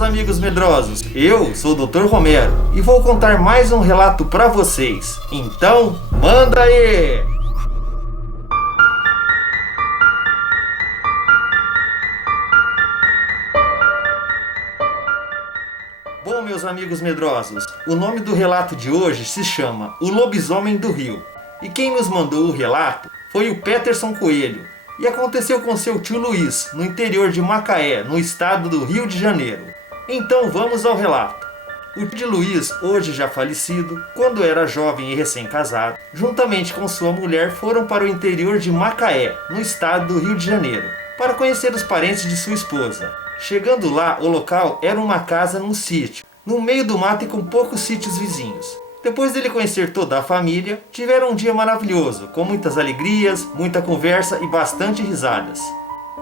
meus amigos medrosos, eu sou o Dr. Romero e vou contar mais um relato para vocês. Então, manda aí! Bom, meus amigos medrosos, o nome do relato de hoje se chama O Lobisomem do Rio. E quem nos mandou o relato foi o Peterson Coelho. E aconteceu com seu tio Luiz, no interior de Macaé, no estado do Rio de Janeiro. Então vamos ao relato. O tio Luiz, hoje já falecido, quando era jovem e recém-casado, juntamente com sua mulher foram para o interior de Macaé, no estado do Rio de Janeiro, para conhecer os parentes de sua esposa. Chegando lá, o local era uma casa num sítio, no meio do mato e com poucos sítios vizinhos. Depois dele conhecer toda a família, tiveram um dia maravilhoso, com muitas alegrias, muita conversa e bastante risadas.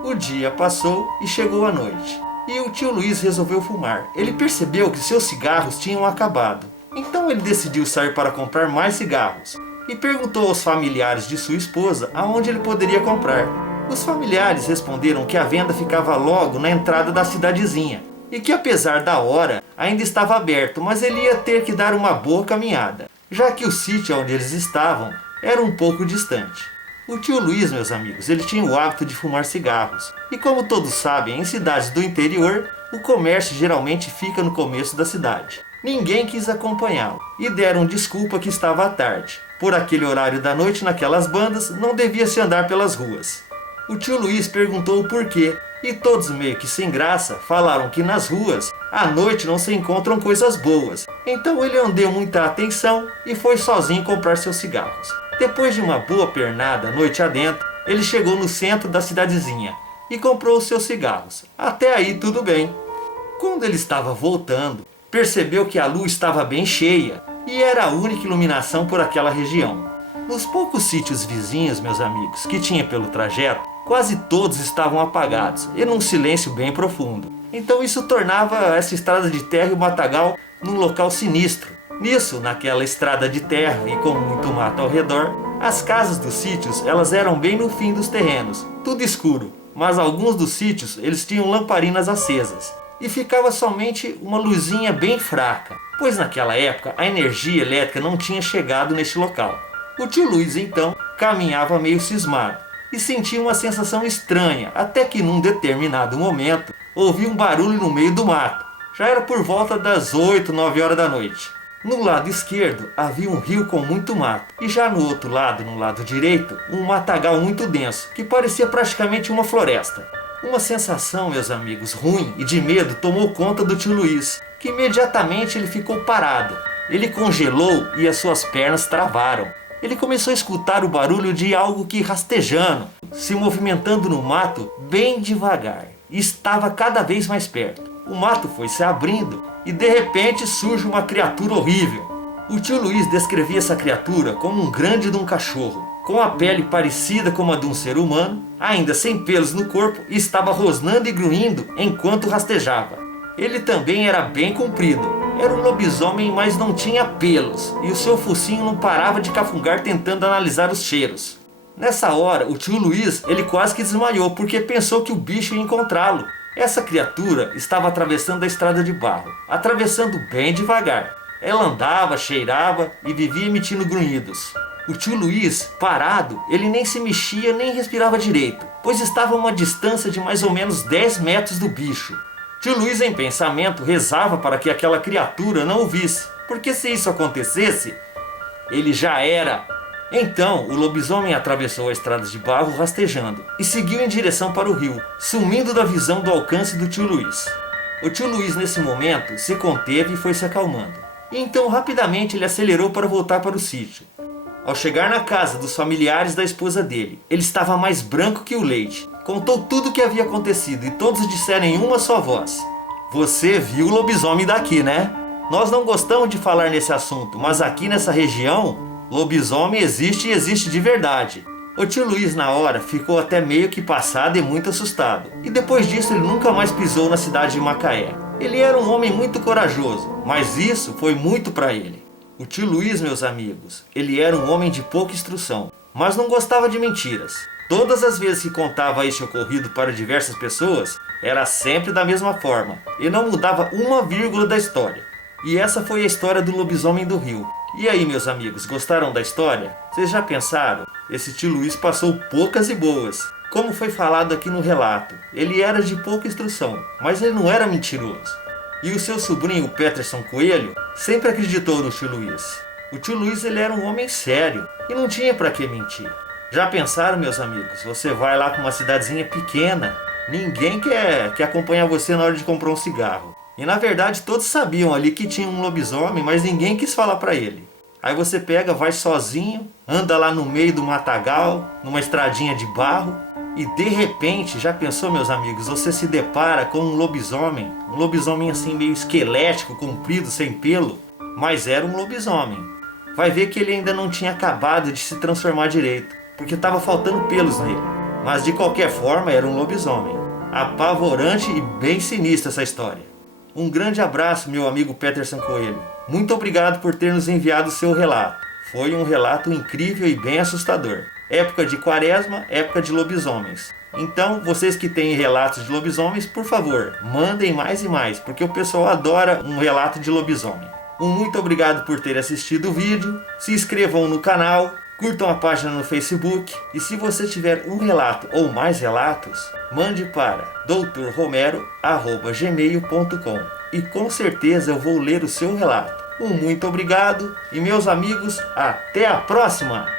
O dia passou e chegou a noite, e o tio Luiz resolveu fumar. Ele percebeu que seus cigarros tinham acabado, então ele decidiu sair para comprar mais cigarros, e perguntou aos familiares de sua esposa aonde ele poderia comprar. Os familiares responderam que a venda ficava logo na entrada da cidadezinha, e que apesar da hora, ainda estava aberto, mas ele ia ter que dar uma boa caminhada, já que o sítio onde eles estavam era um pouco distante. O tio Luiz, meus amigos, ele tinha o hábito de fumar cigarros, e como todos sabem, em cidades do interior, o comércio geralmente fica no começo da cidade. Ninguém quis acompanhá-lo, e deram desculpa que estava à tarde. Por aquele horário da noite naquelas bandas, não devia se andar pelas ruas. O tio Luiz perguntou o porquê, e todos meio que sem graça falaram que nas ruas à noite não se encontram coisas boas. Então ele não deu muita atenção e foi sozinho comprar seus cigarros. Depois de uma boa pernada noite adentro, ele chegou no centro da cidadezinha e comprou os seus cigarros. Até aí tudo bem. Quando ele estava voltando, percebeu que a lua estava bem cheia e era a única iluminação por aquela região. Nos poucos sítios vizinhos, meus amigos, que tinha pelo trajeto, quase todos estavam apagados e num silêncio bem profundo. Então isso tornava essa estrada de terra e o matagal num local sinistro. Nisso, naquela estrada de terra e com muito mato ao redor, as casas dos sítios elas eram bem no fim dos terrenos, tudo escuro, mas alguns dos sítios eles tinham lamparinas acesas e ficava somente uma luzinha bem fraca, pois naquela época a energia elétrica não tinha chegado neste local. O tio Luiz então caminhava meio cismado e sentia uma sensação estranha, até que num determinado momento ouviu um barulho no meio do mato. Já era por volta das 8, 9 horas da noite. No lado esquerdo havia um rio com muito mato, e já no outro lado, no lado direito, um matagal muito denso, que parecia praticamente uma floresta. Uma sensação, meus amigos, ruim e de medo tomou conta do tio Luiz, que imediatamente ele ficou parado. Ele congelou e as suas pernas travaram. Ele começou a escutar o barulho de algo que rastejando, se movimentando no mato bem devagar, e estava cada vez mais perto. O mato foi se abrindo e de repente surge uma criatura horrível. O tio Luiz descrevia essa criatura como um grande de um cachorro, com a pele parecida com a de um ser humano, ainda sem pelos no corpo, e estava rosnando e grunhindo enquanto rastejava. Ele também era bem comprido. Era um lobisomem, mas não tinha pelos, e o seu focinho não parava de cafungar tentando analisar os cheiros. Nessa hora, o tio Luiz ele quase que desmaiou, porque pensou que o bicho ia encontrá-lo. Essa criatura estava atravessando a estrada de barro, atravessando bem devagar. Ela andava, cheirava e vivia emitindo grunhidos. O tio Luiz, parado, ele nem se mexia nem respirava direito, pois estava a uma distância de mais ou menos 10 metros do bicho. Tio Luiz, em pensamento, rezava para que aquela criatura não o visse, porque se isso acontecesse, ele já era. Então, o lobisomem atravessou a estrada de barro rastejando e seguiu em direção para o rio, sumindo da visão do alcance do tio Luiz. O tio Luiz, nesse momento, se conteve e foi se acalmando. E então, rapidamente, ele acelerou para voltar para o sítio. Ao chegar na casa dos familiares da esposa dele, ele estava mais branco que o leite. Contou tudo o que havia acontecido e todos disseram em uma só voz: "Você viu o lobisomem daqui, né? Nós não gostamos de falar nesse assunto, mas aqui nessa região, lobisomem existe e existe de verdade." O tio Luiz na hora ficou até meio que passado e muito assustado. E depois disso ele nunca mais pisou na cidade de Macaé. Ele era um homem muito corajoso, mas isso foi muito para ele. O tio Luiz, meus amigos, ele era um homem de pouca instrução, mas não gostava de mentiras. Todas as vezes que contava este ocorrido para diversas pessoas, era sempre da mesma forma, e não mudava uma vírgula da história. E essa foi a história do lobisomem do rio. E aí, meus amigos, gostaram da história? Vocês já pensaram? Esse tio Luiz passou poucas e boas. Como foi falado aqui no relato, ele era de pouca instrução, mas ele não era mentiroso. E o seu sobrinho, o Peterson Coelho, sempre acreditou no tio Luiz. O tio Luiz ele era um homem sério e não tinha para que mentir. Já pensaram, meus amigos? Você vai lá para uma cidadezinha pequena, ninguém quer acompanhar você na hora de comprar um cigarro. E na verdade todos sabiam ali que tinha um lobisomem, mas ninguém quis falar para ele. Aí você pega, vai sozinho, anda lá no meio do matagal, numa estradinha de barro, e de repente, já pensou, meus amigos, você se depara com um lobisomem assim meio esquelético, comprido, sem pelo, mas era um lobisomem. Vai ver que ele ainda não tinha acabado de se transformar direito, porque estava faltando pelos nele. Mas de qualquer forma era um lobisomem. Apavorante e bem sinistra essa história. Um grande abraço, meu amigo Peterson Coelho. Muito obrigado por ter nos enviado o seu relato. Foi um relato incrível e bem assustador. Época de quaresma, época de lobisomens. Então, vocês que têm relatos de lobisomens, por favor, mandem mais e mais, porque o pessoal adora um relato de lobisomem. Um muito obrigado por ter assistido o vídeo. Se inscrevam no canal, curtam a página no Facebook. E se você tiver um relato ou mais relatos, mande para doutorromero@gmail.com e com certeza eu vou ler o seu relato. Um muito obrigado e meus amigos, até a próxima!